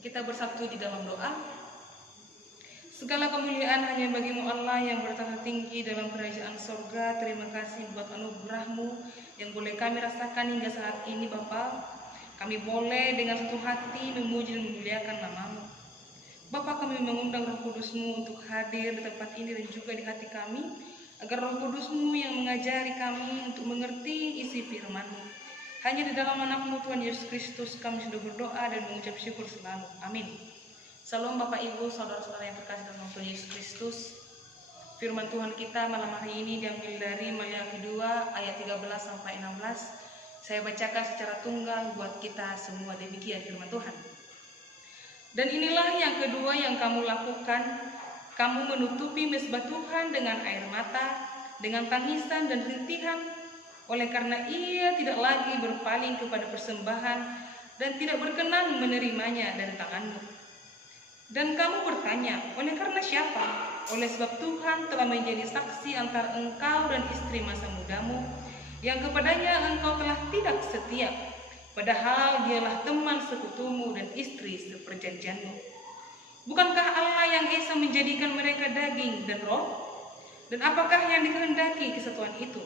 Kita bersatu di dalam doa. Segala kemuliaan hanya bagimu Allah yang bertata tinggi dalam kerajaan sorga. Terima kasih buat anugerah-Mu yang boleh kami rasakan hingga saat ini Bapa. Kami boleh dengan satu hati memuji dan memuliakan nama-Mu. Bapa, kami mengundang Roh Kudus-Mu untuk hadir di tempat ini dan juga di hati kami, agar Roh Kudus-Mu yang mengajari kami untuk mengerti isi firman-Mu. Hanya di dalam anak-Mu Tuhan Yesus Kristus kami sudah berdoa dan mengucap syukur selalu. Amin. Salam Bapak Ibu, saudara-saudara yang terkasih dalam Tuhan Yesus Kristus. Firman Tuhan kita malam hari ini diambil dari Maliaki 2 ayat 13 sampai 16. Saya bacakan secara tunggal buat kita semua, demikian firman Tuhan. Dan inilah yang kedua yang kamu lakukan, kamu menutupi mezbah Tuhan dengan air mata, dengan tangisan dan rintihan, oleh karena ia tidak lagi berpaling kepada persembahan dan tidak berkenan menerimanya dari tanganmu. Dan kamu bertanya, oleh karena siapa? Oleh sebab Tuhan telah menjadi saksi antara engkau dan istri masa mudamu, yang kepadanya engkau telah tidak setia, padahal dialah teman sekutumu dan istri seperjanjianmu. Bukankah Allah yang Esa menjadikan mereka daging dan roh? Dan apakah yang dikehendaki kesatuan itu?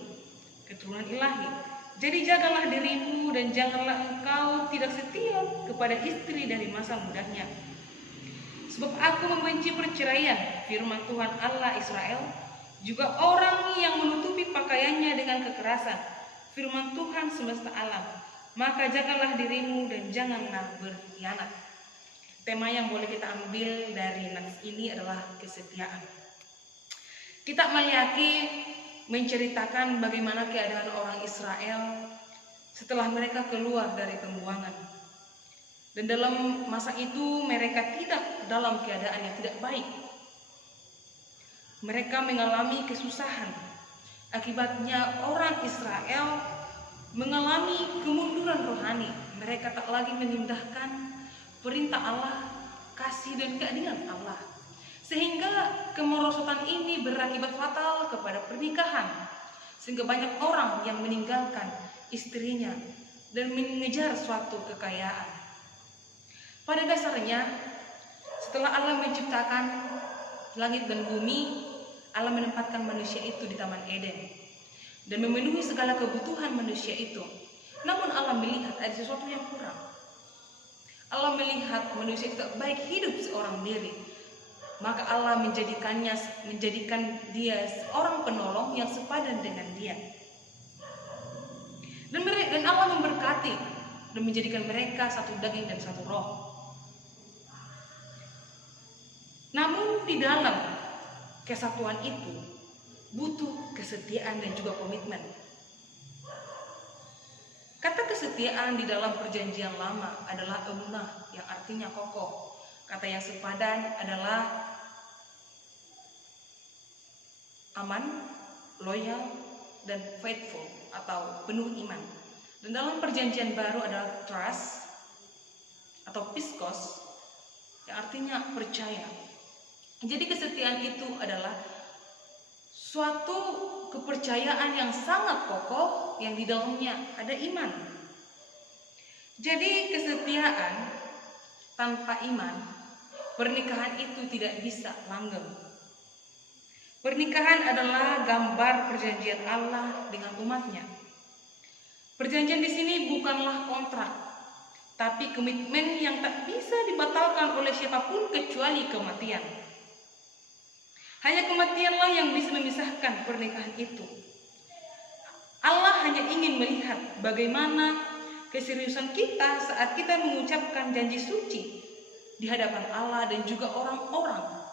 Keturunan ilahi. Jadi jagalah dirimu dan janganlah engkau tidak setia kepada istri dari masa mudanya. Sebab aku membenci perceraian, firman Tuhan Allah Israel, juga orang yang menutupi pakaiannya dengan kekerasan, firman Tuhan semesta alam. Maka jagalah dirimu dan janganlah berkhianat. Tema yang boleh kita ambil dari nats ini adalah kesetiaan. Kitab Maliaki menceritakan bagaimana keadaan orang Israel setelah mereka keluar dari pembuangan. Dan dalam masa itu mereka tidak dalam keadaan yang tidak baik. Mereka mengalami kesusahan. Akibatnya orang Israel mengalami kemunduran rohani. Mereka tak lagi mengindahkan perintah Allah, kasih dan keadilan Allah. Sehingga kemerosotan ini berakibat fatal kepada pernikahan. Sehingga banyak orang yang meninggalkan istrinya dan mengejar suatu kekayaan. Pada dasarnya, setelah Allah menciptakan langit dan bumi, Allah menempatkan manusia itu di Taman Eden dan memenuhi segala kebutuhan manusia itu. Namun Allah melihat ada sesuatu yang kurang. Allah melihat manusia itu tak baik hidup seorang diri. Maka Allah menjadikan dia seorang penolong yang sepadan dengan dia. Dan Allah memberkati dan menjadikan mereka satu daging dan satu roh. Namun di dalam kesatuan itu butuh kesetiaan dan juga komitmen. Kata kesetiaan di dalam perjanjian lama adalah emunah, yang artinya kokoh. Kata yang sepadan adalah aman, loyal, dan faithful atau penuh iman. Dan dalam perjanjian baru adalah trust atau piskos, yang artinya percaya. Jadi kesetiaan itu adalah suatu kepercayaan yang sangat kokoh yang di dalamnya ada iman. Jadi kesetiaan tanpa iman, pernikahan itu tidak bisa langgeng. Pernikahan adalah gambar perjanjian Allah dengan umatnya. Perjanjian di sini bukanlah kontrak, tapi komitmen yang tak bisa dibatalkan oleh siapapun kecuali kematian. Hanya kematianlah yang bisa memisahkan pernikahan itu. Allah hanya ingin melihat bagaimana keseriusan kita saat kita mengucapkan janji suci di hadapan Allah dan juga orang-orang.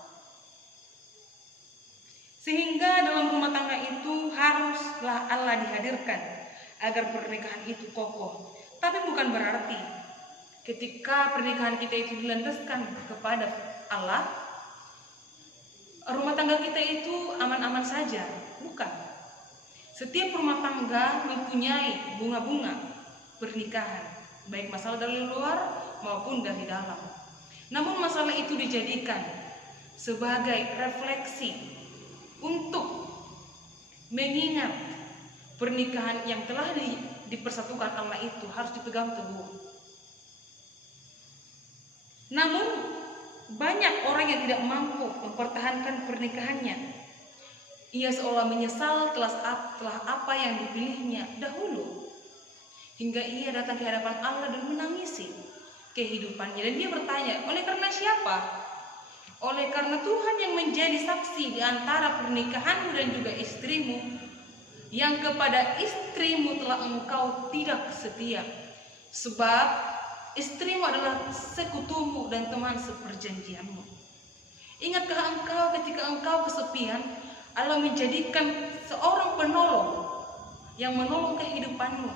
Sehingga dalam rumah tangga itu haruslah Allah dihadirkan agar pernikahan itu kokoh. Tapi bukan berarti ketika pernikahan kita itu dilandaskan kepada Allah, rumah tangga kita itu aman-aman saja. Bukan. Setiap rumah tangga mempunyai bunga-bunga pernikahan, baik masalah dari luar maupun dari dalam. Namun masalah itu dijadikan sebagai refleksi untuk mengingat pernikahan yang telah dipersatukan Allah itu harus dipegang teguh. Namun banyak orang yang tidak mampu mempertahankan pernikahannya. Ia seolah menyesal telah apa yang dipilihnya dahulu, hingga ia datang ke hadapan Allah dan menangisi kehidupannya. Dan dia bertanya, oleh karena siapa? Oleh karena Tuhan yang menjadi saksi di antara pernikahanmu dan juga istrimu, yang kepada istrimu telah engkau tidak setia. Sebab istrimu adalah sekutumu dan teman seperjanjianmu. Ingatkah engkau ketika engkau kesepian, Allah menjadikan seorang penolong yang menolong kehidupanmu,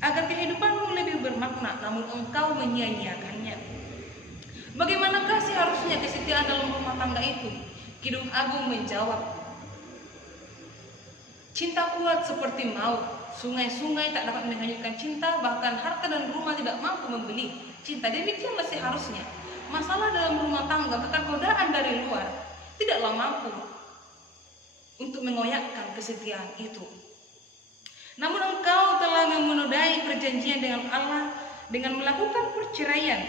agar kehidupanmu lebih bermakna, namun engkau menyia-nyiakannya. Bagaimanakah seharusnya kesetiaan dalam rumah tangga itu? Kidung Agung menjawab, cinta kuat seperti maut, sungai-sungai tak dapat menghanyutkan cinta, bahkan harta dan rumah tidak mampu membeli cinta. Demikianlah seharusnya. Masalah dalam rumah tangga, bahkan godaan dari luar tidaklah mampu untuk mengoyakkan kesetiaan itu. Namun engkau telah menodai perjanjian dengan Allah dengan melakukan perceraian.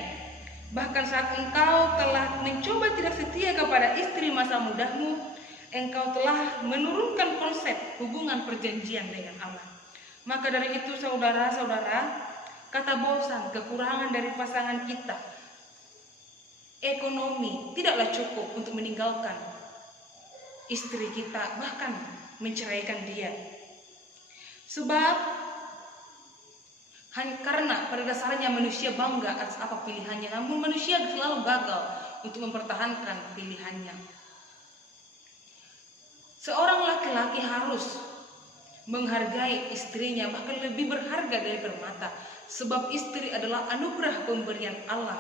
Bahkan saat engkau telah mencoba tidak setia kepada istri masa mudamu, engkau telah menurunkan konsep hubungan perjanjian dengan Allah. Maka dari itu saudara-saudara, kata bosan, kekurangan dari pasangan kita, ekonomi tidaklah cukup untuk meninggalkan istri kita, bahkan menceraikan dia. Sebab karena pada dasarnya manusia bangga atas apa pilihannya, namun manusia selalu gagal untuk mempertahankan pilihannya. Seorang laki-laki harus menghargai istrinya, bahkan lebih berharga dari permata, sebab istri adalah anugerah pemberian Allah.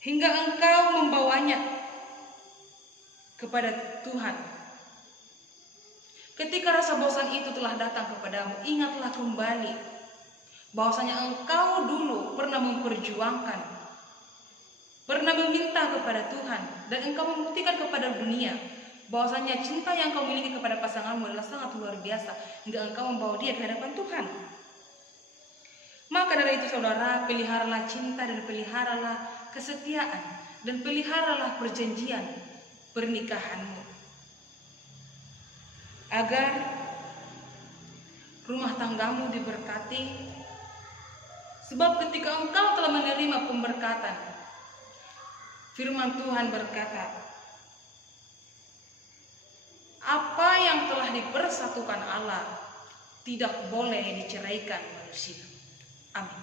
Hingga engkau membawanya kepada Tuhan. Ketika rasa bosan itu telah datang kepadamu, ingatlah kembali bahwasanya engkau dulu pernah memperjuangkan, pernah meminta kepada Tuhan, dan engkau membuktikan kepada dunia bahwasanya cinta yang kau miliki kepada pasanganmu adalah sangat luar biasa, hingga engkau membawa dia ke hadapan Tuhan. Maka dari itu saudara, peliharalah cinta dan peliharalah kesetiaan dan peliharalah perjanjian pernikahanmu, agar rumah tanggamu diberkati. Sebab ketika engkau telah menerima pemberkatan, firman Tuhan berkata, apa yang telah dipersatukan Allah tidak boleh diceraikan manusia. Amin.